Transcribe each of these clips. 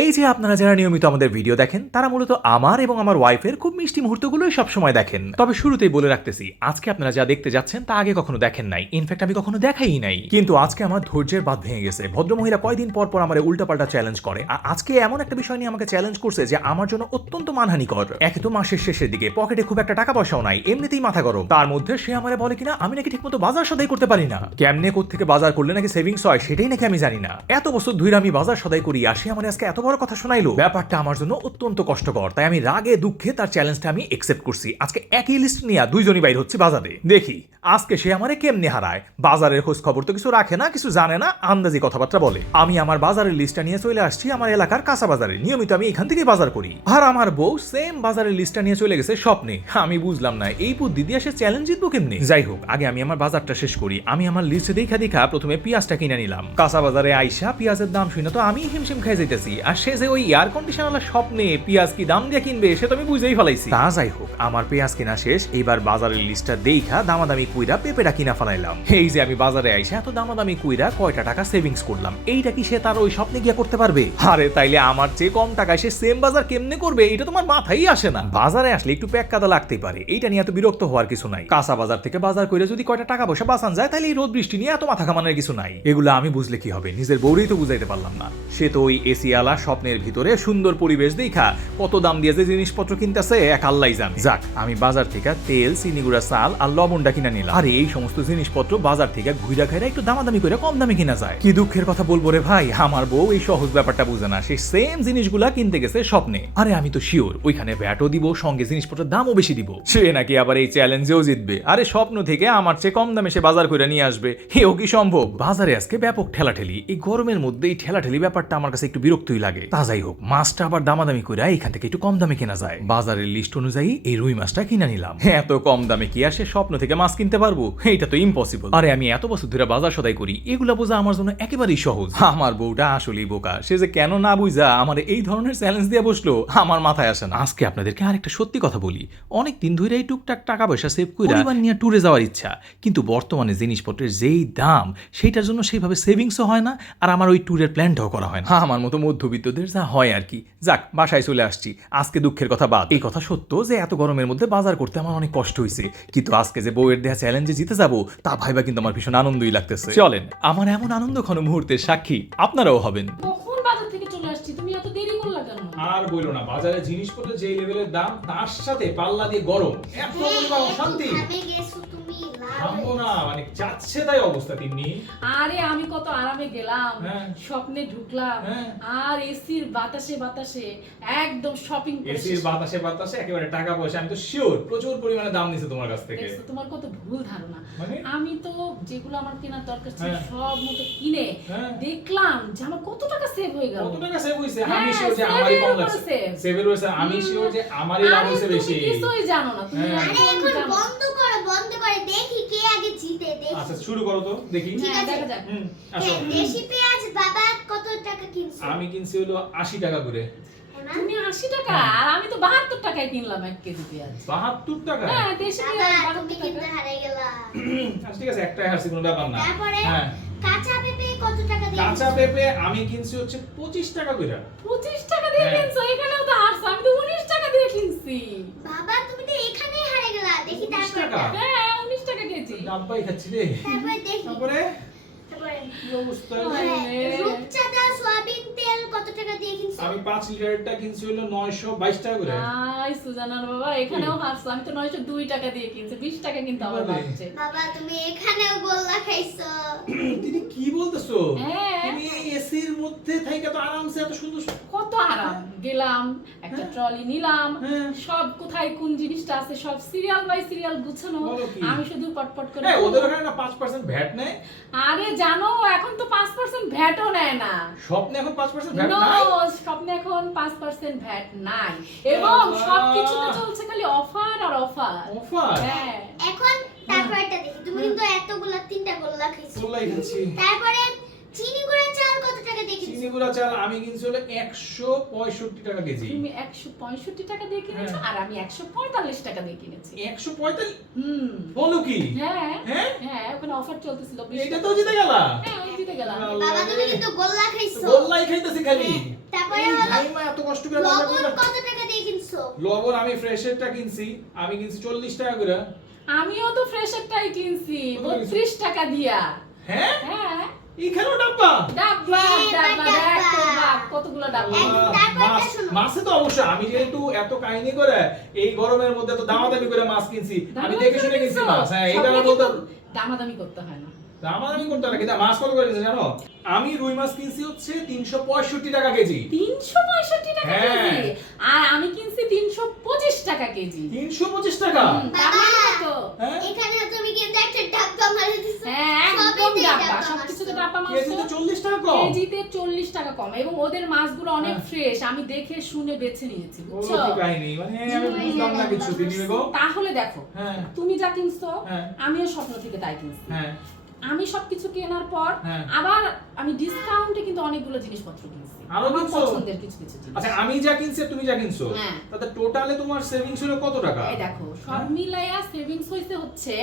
এই যে আপনারা যারা নিয়মিত আমাদের ভিডিও দেখেন তারা মূলত আমার এবং আমার ওয়াইফের খুব মিষ্টি মুহূর্তগুলোই সবসময় দেখেন। তবে শুরুতেই বলে রাখতেছি, আজকে আপনারা যা দেখতে যাচ্ছেন তা আগে কখনো দেখেন নাই, ইনফ্যাক্ট আমি কখনো দেখাই নাই। কিন্তু আজকে আমার ধৈর্যের বাঁধ ভেঙে গেছে। ভদ্রমহিলা কয়দিন পর পর আমার উল্টাপাল্টা চ্যালেঞ্জ করে, আর আজকে এমন একটা বিষয় নিয়ে আমাকে চ্যালেঞ্জ করছে যে আমার জন্য অত্যন্ত মানহানিকর। একে তো মাসের শেষের দিকে পকেটে খুব একটা টাকা পয়সাও নাই, এমনিতেই মাথা গরম। তার মধ্যে সে আমারে বলে কিনা আমি নাকি ঠিকমতো বাজার সদাই করতে পারি না। কেমনে কোত্থেকে বাজার করলে নাকি সেভিংস হয় সেটাই নাকি আমি জানি না। এত বছর ধরে আমি বাজার সদাই করি, আসি আমার আজকে এত বড় কথা শোনাইলো। ব্যাপারটা আমার জন্য অত্যন্ত কষ্টকর, তাই আমি রাগে দুঃখে তার চ্যালেঞ্জটা আমি একসেপ্ট করছি। আজকে একই লিস্ট নিয়ে দুইজনই বাইর হচ্ছে বাজারে। দেখি আজকে সে আমারে কেমনে হারায়। বাজারের খোঁজ খবর তো কিছু রাখে না, কিছু জানে না, আন্দাজি কথাবার্তা বলে। আমি আমার বাজারের লিস্টটা নিয়ে চলে আসছি আমার এলাকার কাঁচা বাজারে। নিয়মিত আমি এখান থেকেই বাজার করি, আর আমার বউ সেম বাজারের লিস্টটা নিয়ে চলে গেছে স্বপ্নে। আমি বুঝলাম না এই বুদ্ধি দিয়ে সে চ্যালেঞ্জ জিতবো কেমনে। যাই হোক, আগে আমি আমার বাজারটা শেষ করি। আমি আমার লিস্টে দেখা প্রথমে পেঁয়াজটা কিনে নিলাম। কাঁচা বাজারে আইসা পেঁয়াজের দাম শুনে তো আমি হিমশিম খাই যাইতেছি, আর সে যে ওই এয়ার কন্ডিশনার স্বপ্নে পেঁয়াজ কি দাম দিয়ে কিনবে সে তো আমি বুঝেই ফেলাইছি। তা যাই হোক, আমার পেঁয়াজ কিনা শেষ। এইবার বাজারের লিস্টটা দেখা দামাদামি কুইরা পেঁপেটা কিনা ফেলাইলাম। এই যে আমি বাজারে আইসা এত দামাদামি কুইরা কয়টা টাকা সেভিংস করলাম, এইটা কি সে তার ওই স্বপ্নে গিয়া করতে পারবে? আরে তাইলে আমার চেয়ে কম টাকায় সে সেম বাজার কেমনে করবে, এটা তোমার মাথায় আসে না। বাজারে আসলে একটু প্যাক কাদা লাগতেই পারে, এইটা নিয়ে এত বিরক্ত হওয়ার কিছু নাই। কাঁচা বাজার থেকে বাজার করে যদি কয়টা টাকা পয়সা বাঁচান যায় তাহলে এই রোদ বৃষ্টি নিয়ে এত মাথা ঘামানোর কিছু নাই। এগুলো আমি বুঝলে কি হবে, নিজের বউরেই তো বুঝাইতে পারলাম না। সে তো ওই এসি আলা স্বপ্নের ভিতরে সুন্দর পরিবেশ দেখা কত দাম দিয়ে যে জিনিসপত্র কিনতেছে এক আল্লাহই জানে। যাক, আমি বাজার থেকে তেল, চিনি গুঁড়া, চাল আর লবণটা কিনা নিলাম। আর এই সমস্ত জিনিসপত্র বাজার থেকে ঘুরা খাইরা একটু দামাদামি করে কম দামে কিনা যায়। কি দুঃখের কথা বলবো রে ভাই, আমার বউ এই সহজ ব্যাপারটা বুঝে না। সেই সেম জিনিসগুলা কিনতে গেছে স্বপ্নে। আরে আমি তো শিওর ওইখানে ভ্যাটও দিব, সঙ্গে জিনিসপত্রের দামও বেশি দিব। সে নাকি আবার এই চ্যালেঞ্জেও জিতবে। আরে স্বপ্ন থেকে আমার চেয়ে কম দামে সে বাজার করে নিয়ে আসবে, এও কি সম্ভব? বাজারে আজকে ব্যাপক ঠেলাঠেলি। এই গরমের মধ্যে এই ঠেলাঠেলি ব্যাপারটা আমার কাছে একটু বিরক্তই লাগে। তা যাই হোক, মাছটা আবার দামাদামি করে এখান থেকে একটু কম দামে কেনা যায়। বাজারের লিস্ট অনুযায়ী এই রুই মাছটা কিনে নিলাম। এত কম দামে কি আসে স্বপ্ন থেকে মাছ কিনতে পারবো? এইটা তো ইম্পসিবল। আরে আমি এত বছর ধরে বাজার সদাই করি, এগুলা বোঝা আমার জন্য একেবারেই সহজ। আমার বউটা আসলেই বোকা, সে যে কেন না বুঝা আমার এই ধরনের চ্যালেঞ্জ দিয়ে বসলো আমার মাথায় আসে না। আজকে আপনাদেরকে আরেকটা সত্যি কথা বলি, অনেক দিন ধরে এই টুকটাক টাকা পয়সা সেভ করে পরিবার নিয়ে ট্যুরে যাওয়ার ইচ্ছা, কিন্তু বর্তমানে জিনিসপত্রের যেই দাম সেইটার জন্য সেইভাবে সেভিংসও হয় না, আর আমার ওই ট্যুরের প্ল্যানটাও করা হয় না। আমার মতো মধ্যবিত্তদের যা হয় আর কি। যাক, বাসায় চলে আসছি। আজকে দুঃখের কথা বাদ, এই কথা সত্য যে এত গরমের মধ্যে বাজার করতে আমার অনেক কষ্ট হয়েছে, কিন্তু আজকে যে বউয়ের দেয়া চ্যালেঞ্জে জিতে যাবো তা ভাইবা কিন্তু আমার ভীষণ আনন্দই লাগতেছে। চলেন, আমার এমন আনন্দঘন মুহূর্তের সাক্ষী আপনারাও হবেন। কখন বাজার থেকে চলে আসছি, তুমি এত দেরি করলা কেন? আর বইলো না, বাজারে জিনিসপত্র যে লেভেলের দাম তার সাথে পাল্লা দিয়ে গরম, এত পরিমাণ অশান্তি। থামবো না, মানে যাচ্ছে তাই অবস্থা। তিন্নি, আরে আমি কত আরামে গেলাম, হ্যাঁ। স্বপ্নে ঢুকলাম, হ্যাঁ। আর এসির বাতাসে বাতাসে একদম শপিং করে এসির বাতাসে বাতাসে একেবারে টাকা পয়সা আমি তো শিওর প্রচুর পরিমাণে দাম নিছে তোমার কাছ থেকে। দেখছো, তোমার কত ভুল ধারণা। মানে? আমি তো যেগুলো আমার কেনার দরকার ছিল হ্যাঁ। সব মতো কিনে হ্যাঁ। দেখলাম যে আমার কত টাকা সেভ হয়ে গেল। কত টাকা সেভ হইছে? হ্যাঁ, আমি শিওর যে save আমারই এর কম উপরে লাগছে। save। সেভের হইছে, আমি শিওর যে আমারই লাভ আরে হইছে তুমি বেশি। কিছুই জানো না, তুমি হ্যাঁ। একদম এখন জানো না। বন্ধ করে দেখি কে আগে জিতে দেখি। আচ্ছা শুরু করো তো দেখি। ঠিক হ্যাঁ, আছে। দেখা যাক। আসো। দেশি পেঁয়াজ বাবা কত টাকা কিনছে? আমি কিনছি হলো 80 টাকা করে। তুমি 80 টাকা, আর আমি তো 72 টাকায় কিনলাম 1 কেজি পেঁয়াজ। 72 টাকা? হ্যাঁ, দেশি বাবা পেঁয়াজ তুমি 72 কিন্তু টাকা। হারিয়ে গেলা। আচ্ছা ঠিক আছে, একটাই হাসি, কোনো ব্যাপার না। তারপরে হ্যাঁ। কাঁচা পেঁপে কত টাকা দিয়ে? কাঁচা পেঁপে আমি কিনছি হচ্ছে 25 টাকা করে। 25 টাকা দিয়ে হ্যাঁ। কিনছো, এখানেও তো হারছো, আমি তো 19 টাকা দিয়ে কিনছি। বাবা তুমি তো এখানেই হারিয়ে গেলা। দেখি 19 তারপরে। টাকা? হ্যাঁ, 19 টাকা কেজি। ডাব্বাই খাচ্ছি রে। তারপরে দেখি। তারপরে তারপরে কি অবস্থা? রূপচাঁদা সয়াবিন তেল কত টাকা দিয়ে কিনছে? আমি 5 লিটারটা কিনছি হলো 922 টাকা করে। আই সুজানার বাবা, এখানেও হারছো, আমি তো 902 টাকা দিয়ে কিনছি, 20 টাকা কিন্তু আবার বাবা রে। বাড়ছে। বাবা তুমি এখানেও গোল্লা খাইছো। দিদি কি বলতেছো? হ্যাঁ। তুমি এসির মধ্যে থেকে তো আরামসে এত সুন্দর কত আরাম গেলাম, একটা ট্রলি নিলাম, হ্যাঁ। সব কোথায় কোন জিনিসটা আছে সব সিরিয়াল বাই সিরিয়াল গুছানো, বলো কি? আমি শুধু পটপট করে। হ্যাঁ, ওদের ওখানে না 5% ভ্যাট নেয়। আরে জানো, এখন তো 5% ভ্যাটও নেয় না। স্বপ্নে এখন 5% ভ্যাট নো, নাই। স্বপ্নে এখন 5% ভ্যাট নাই, এবং বাবা। সবকিছুতে চলছে খালি অফার আর অফার। অফার? হ্যাঁ। এখন তারপরটা দেখি। তুমি কিন্তু এতগুলা 3টা গোল্লা খাইছো। গোল্লাই খাচ্ছি। তারপরে চিনি গুঁড়া চাল কত টাকা দিয়ে কিনছো? চিনি গুঁড়া চাল আমি কিনছি হলো 165 টাকা কেজি। তুমি 165 টাকা দিয়ে কিনেছো, হ্যাঁ। আর আমি 145 টাকা দিয়ে কিনেছি। 145? হুম। বলো কি? হ্যাঁ হ্যাঁ? হ্যাঁ, ওখানে অফার চলতেছিল 20 এইটা টাকা। তো জিতে গেলা। হ্যাঁ, আমি জিতে গেলাম। আল্লাহ বাবা রে। তুমি কিন্তু গোল্লা খাইছো। গোল্লাই খাইতেছি খালি। তারপরে এই হলো কষ্ট করে বাজার লবণ করলাম। কত টাকা দিয়ে কিনছো? লবণ আমি ফ্রেশেরটা কিনছি, আমি কিনছি 40 টাকা করে। আমিও তো ফ্রেশেরটাই কিনছি কত কিনছো? 32 টাকা দিয়া। হ্যাঁ হ্যাঁ এইখানেও ডাব্বা। ডাব্বা হ্যাঁ, ডাব্বা ডাব্বা। দেখ তোর বাপ কতগুলো ডাব্বা। তারপর মাছ, একটা শোনো। মাছে তো অবশ্যই আমি যেহেতু এত কাহিনী করে এই গরমের মধ্যে তো দামাদামি করে মাছ কিনছি, আমি দামাদামি দেখে শুনে করে কিনছি কিনছো? মাছ। হ্যাঁ সবগুলো এইবার কিন্তু বলতে দামাদামি করতে হয় না। দামাদামি করতে না, কিন্তু মাছ কত করে কিনছে জানো? আমি রুই মাছ কিনছি হচ্ছে 365 টাকা কেজি। 365 টাকা হ্যাঁ। কেজি আর আমি কিনছি 325 টাকা কেজি। 325 টাকা? তার মানে কত? হ্যাঁ এখানে তুমি কিন্তু একটা ডাব্বা মারি দিছো। হ্যাঁ একদম সবেতে ডাব্বা ডাব্বা সবকিছুতে মারছো। ডাব্বা কেজিতে মারছো। 40 টাকা কম। কেজিতে 40 টাকা কম এবং ওদের মাছগুলো অনেক হ্যাঁ। ফ্রেশ, আমি দেখে শুনে বেছে নিয়েছি ও বুঝছো। কি কাহিনী, মানে আমি বুঝলাম না কিছু দিদি বেগম। তাহলে দেখো হ্যাঁ তুমি যা কিনছো হ্যাঁ। আমিও স্বপ্ন থেকে তাই কিনছি। হ্যাঁ আমি সবকিছু কেনার পর হ্যাঁ। আবার আমি ডিসকাউন্টে কিন্তু অনেকগুলো জিনিসপত্র কিনছি আরো আমার কিনছো? পছন্দের কিছু কিছু জিনিস। আচ্ছা আমি যা কিনছি আর তুমি যা কিনছো, হ্যাঁ। তাতে টোটালে তোমার সেভিংস হলো কত টাকা? এই দেখো সব হ্যাঁ। মিলাইয়া সেভিংস হইছে হচ্ছে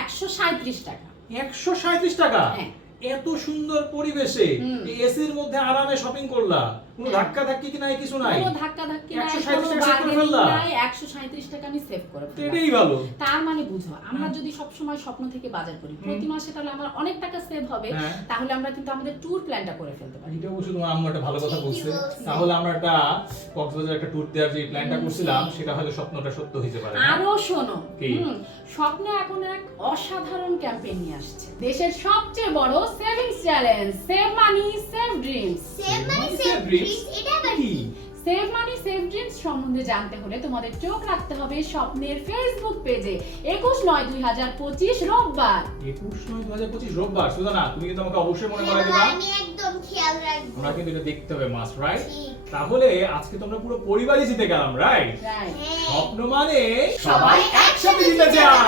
137 টাকা। 137 টাকা? হ্যাঁ। এত সুন্দর পরিবেশে হুম। এই এসির মধ্যে আরামে শপিং করলা, কোনো হ্যাঁ। ধাক্কা ধাক্কি কি নাই, কিছু নাই? কোনো ধাক্কা ধাক্কি নাই, 137 কোনো টাকা save করে bargaining ফেললা? নাই, 137 টাকা আমি সেভ করে তো ফেললাম। এটাই ভালো। তার মানে বুঝো আমরা হ্যাঁ। যদি সব সময় স্বপ্ন থেকে বাজার করি প্রতি মাসে তাহলে আমার অনেক টাকা সেভ হবে। হ্যাঁ। তাহলে আমরা কিন্তু আমাদের ট্যুর প্ল্যানটা করে ফেলতে পারি। এটা অবশ্য তোমার আম্মু একটা ভালো কথা বলছে। ঠিকই বলছে। তাহলে আমরা একটা কক্সবাজার একটা ট্যুর দেওয়ার যে প্ল্যানটা করছিলাম সেটা হয়তো স্বপ্নটা সত্য হতে পারে। আরো শোনো কি? স্বপ্ন এখন এক অসাধারণ ক্যাম্পেইন নিয়ে আসছে, দেশের সবচেয়ে বড় savings challenge save money save dreams. Save মানি Save সেভ dreams? ড্রিমস, এটা আবার কি? কি? সেভ মানি সেভ ড্রিমস সম্বন্ধে জানতে হলে তোমাদের চোখ রাখতে হবে স্বপ্নের ফেসবুক পেজে 21/9/2025 রোববার। 21/9/2025 রোববার। সুজানা তুমি কিন্তু আমাকে অবশ্যই মনে হ্যাঁ করাই বাবা, দিবা। আমি একদম খেয়াল রাখবো। আমরা কিন্তু এটা দেখতে হবে মাস্ট, রাইট? ঠিক। তাহলে আজকে তোমরা পুরো পরিবারই জিতে গেলাম, রাইট? রাইট। হ্যাঁ। স্বপ্ন মানে সবাই সবাই একসাথে জিতে যায়।